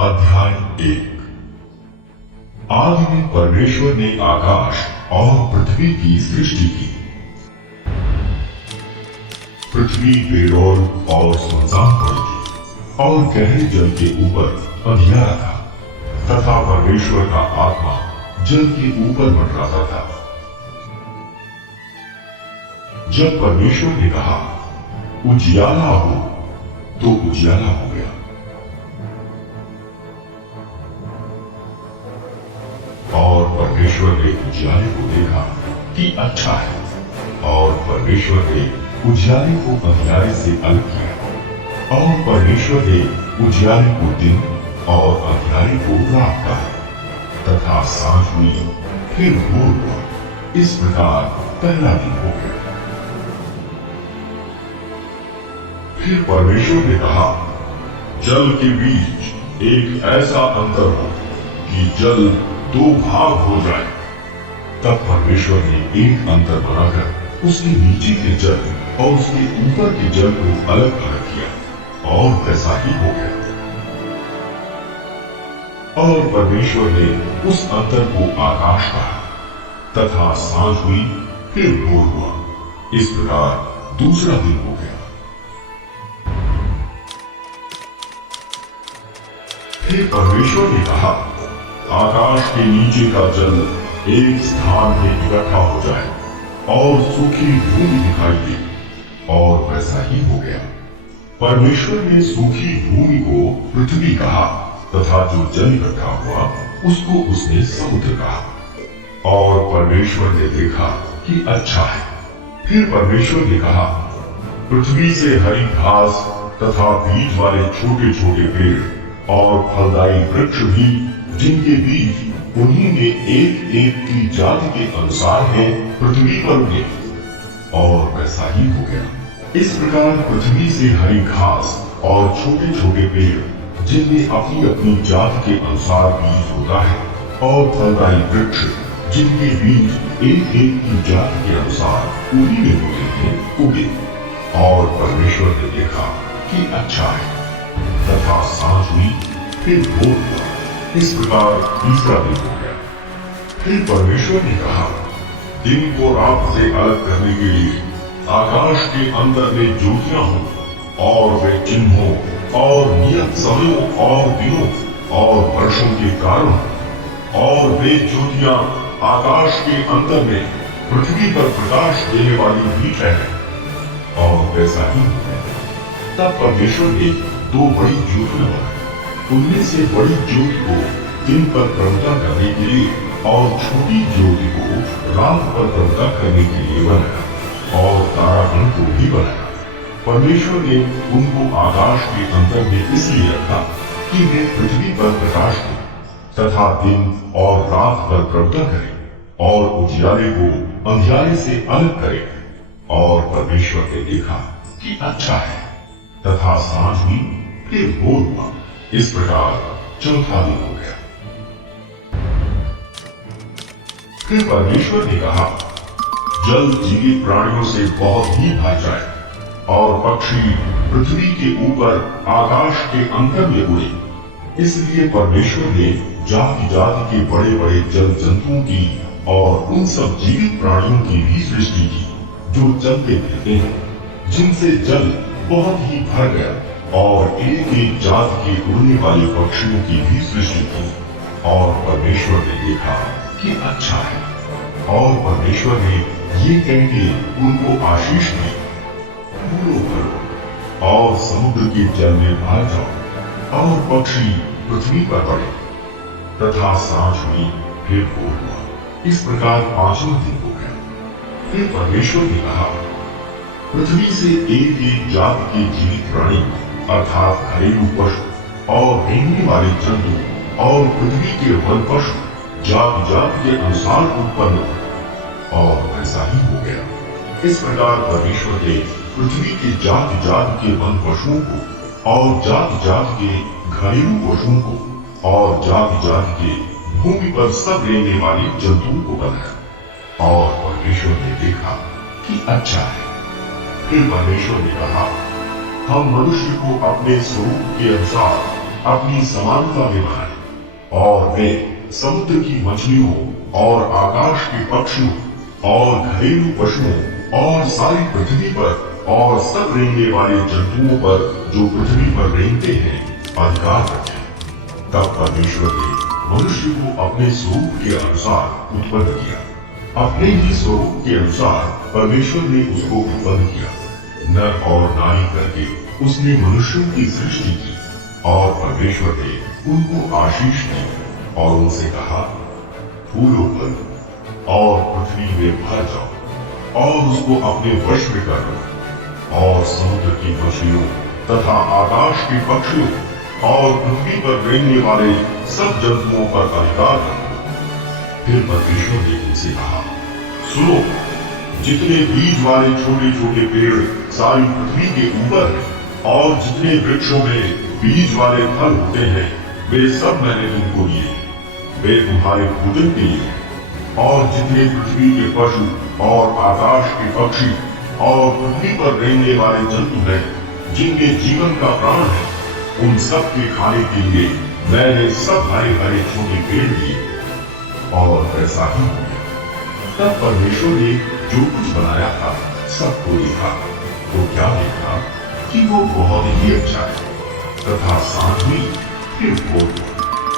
अध्याय 1। आदि में परमेश्वर ने आकाश और पृथ्वी की सृष्टि की। पृथ्वी बेडौल और सुनसान पड़ी थी और गहरे जल के ऊपर अंधियारा था तथा परमेश्वर का आत्मा जल के ऊपर मंडराता था। जब परमेश्वर ने कहा उजियाला हो, तो उजियाला हो गया। और परमेश्वर ने उजियाले को देखा कि अच्छा है, और परमेश्वर ने उजियाले को अंधियारे से अलग किया, और परमेश्वर ने उजियाले को दिन और अंधियारे को रात कहा। तथा सांझ हुई, फिर भोर हुआ। इस प्रकार पहला दिन हो गया। फिर परमेश्वर ने कहा जल के बीच एक ऐसा अंतर हो कि जल दो भाग हो जाए। तब परमेश्वर ने एक अंतर बनाकर उसके नीचे के जल और उसके ऊपर के जल को अलग अलग किया, और वैसा ही हो गया। और परमेश्वर ने उस अंतर को आकाश कहा। तथा सांझ हुई, फिर भोर हुआ। इस प्रकार दूसरा दिन हो गया। फिर परमेश्वर ने कहा आकाश के नीचे का जल एक स्थान में इकट्ठा हो जाए और सूखी भूमि दिखाई दे, और वैसा ही हो गया। परमेश्वर ने सूखी भूमि को पृथ्वी कहा, तथा जो जल इकट्ठा हुआ उसको उसने समुद्र कहा। और परमेश्वर ने देखा कि अच्छा है। फिर परमेश्वर ने कहा पृथ्वी से हरी घास तथा बीज वाले छोटे छोटे पेड़ और फलदायी वृक्ष भी, जिनके बीज उन्हीं में एक एक की जाति के अनुसार है, पृथ्वी पर उगे। और वैसा ही हो गया। इस प्रकार पृथ्वी से हरी घास और छोटे छोटे पेड़, जिनमें अपनी अपनी जाति के अनुसार बीज होता है, और फलदायी वृक्ष, जिनके बीज एक एक की जाति के अनुसार उन्हीं में होते हैं, उगे। और परमेश्वर ने देखा कि अच्छा है। तथा सांझ हुई, फिर भोर हुआ। इस प्रकार तीसरा दिन हो गया। फिर परमेश्वर ने कहा दिन को रात से अलग करने के लिए आकाश के अंदर में ज्योतियां हों, और वे चिन्हों और नियत समयों और दिनों और वर्षों के कारण, और वे ज्योतियां आकाश के अंदर में पृथ्वी पर प्रकाश देने वाली भी ठहरे। और वैसा ही हो गया। तब परमेश्वर ने दो बड़ी ज्योतियां बनाई। उनमें से बड़ी ज्योति को दिन पर प्रवता करने के लिए और छोटी ज्योति को रात पर प्रवता करने के लिए बनाया, और तारागण को भी बनाया। परमेश्वर ने उनको आकाश के अंदर में इसलिए रखा कि वे पृथ्वी पर प्रकाश दें तथा दिन और रात पर प्रवता करें, और उजियाले को अंधियारे से अलग करें। और परमेश्वर ने देखा कि अच्छा है। तथा सांझ हुई, फिर भोर हुआ। इस प्रकार चौथा दिन हो गया। फिर परमेश्वर ने कहा जल जीवित प्राणियों से बहुत ही भर जाए, और पक्षी पृथ्वी के ऊपर आकाश के अंतर में उड़े। इसलिए परमेश्वर ने जाति जाति के बड़े बड़े जल जंतुओं की और उन सब जीवित प्राणियों की भी सृष्टि की, जो चलते फिरते हैं, जिनसे जल बहुत ही भर गया। और एक एक जाति के उड़ने वाले पक्षियों की भी सृष्टि की। और परमेश्वर ने देखा कि अच्छा है। और परमेश्वर ने ये कह के उनको आशीष दी फूलो भरो, और समुद्र के जल में भर जाओ, और पक्षी पृथ्वी पर पड़े। तथा सांझ हुई, फिर भोर हुआ। इस प्रकार पांचवा दिन हो गया। फिर परमेश्वर ने कहा पृथ्वी से एक एक जाति के जीवित प्राणी, अर्थात घरेलू पशु और रेंगने वाले जंतु और पृथ्वी के वन पशु, जाति जाति के अनुसार उत्पन्न हो। और वैसा ही हो गया। इस प्रकार परमेश्वर ने पृथ्वी के जाति जाति के वन पशुओं को, और जाति जाति के घरेलू पशुओं को, और जाति जाति के भूमि पर सब रेंगने वाले जंतुओं को बनाया। और परमेश्वर ने देखा कि अच्छा है। फिर परमेश्वर ने कहा हम मनुष्य को अपने स्वरूप के अनुसार अपनी समानता में बनाए, और वे समुद्र की मछलियों और आकाश के पक्षियों और घरेलू पशुओं और सारी पृथ्वी पर और सब रेंगने वाले जंतुओं पर जो पृथ्वी पर रेंगते हैं अधिकार रखें। तब परमेश्वर ने मनुष्य को अपने स्वरूप के अनुसार उत्पन्न किया, अपने ही स्वरूप के अनुसार परमेश्वर ने उसको उत्पन्न किया, नर और नारी करके उसने मनुष्यों की सृष्टि की। और परमेश्वर ने उनको आशीष दी और उनसे कहा, फूलो फल और पृथ्वी में भर जाओ और उसको अपने वश में कर लो, और समुद्र की मछलियों तथा आकाश के पक्षियों और पृथ्वी पर रेंगने वाले सब जंतुओं पर अधिकार करो। फिर परमेश्वर ने उनसे कहा, सुनो, जितने बीज वाले छोटे छोटे पेड़ सारी पृथ्वी के ऊपर हैं, और जितने वृक्षों में बीज वाले फल होते हैं, वे सब मैंने तुमको दिए, वे तुम्हारे भोजन के लिए। और जितने पृथ्वी के पशु और आकाश के पक्षी और पृथ्वी पर रहने वाले जंतु हैं, जिनके जीवन का प्राण है, उन सब के खाने के लिए मैंने सब हरे हरे छोटे पेड़ दिए। और वैसा ही हो गया। तब परमेश्वर ने जो कुछ बनाया था सबको देखा, तो क्या देखा कि वो बहुत ही अच्छा है। तथा सातवीं फिर वो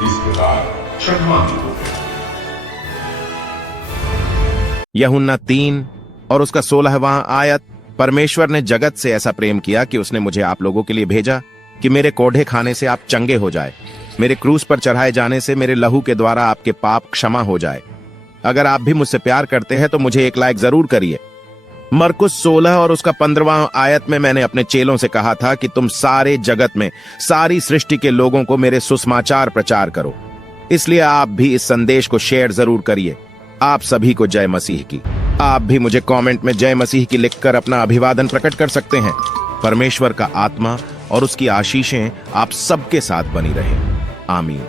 इस प्रकार छठवां भी हो गया। यूहन्ना 3 और उसका 16वां आयत। परमेश्वर ने जगत से ऐसा प्रेम किया कि उसने मुझे आप लोगों के लिए भेजा कि मेरे कोढ़े खाने से आप चंगे हो जाए, मेरे क्रूस पर चढ़ाए जाने से मेरे लहू के द्वारा आपके पाप क्षमा हो जाए। अगर आप भी मुझसे प्यार करते हैं तो मुझे एक लायक जरूर करिए। मरकुस 16 और उसका 15वां आयत में मैंने अपने चेलों से कहा था कि तुम सारे जगत में सारी सृष्टि के लोगों को मेरे सुसमाचार प्रचार करो। इसलिए आप भी इस संदेश को शेयर जरूर करिए। आप सभी को जय मसीह की। आप भी मुझे कमेंट में जय मसीह की लिखकर अपना अभिवादन प्रकट कर सकते हैं। परमेश्वर का आत्मा और उसकी आशीषें आप सबके साथ बनी रहें। आमीन।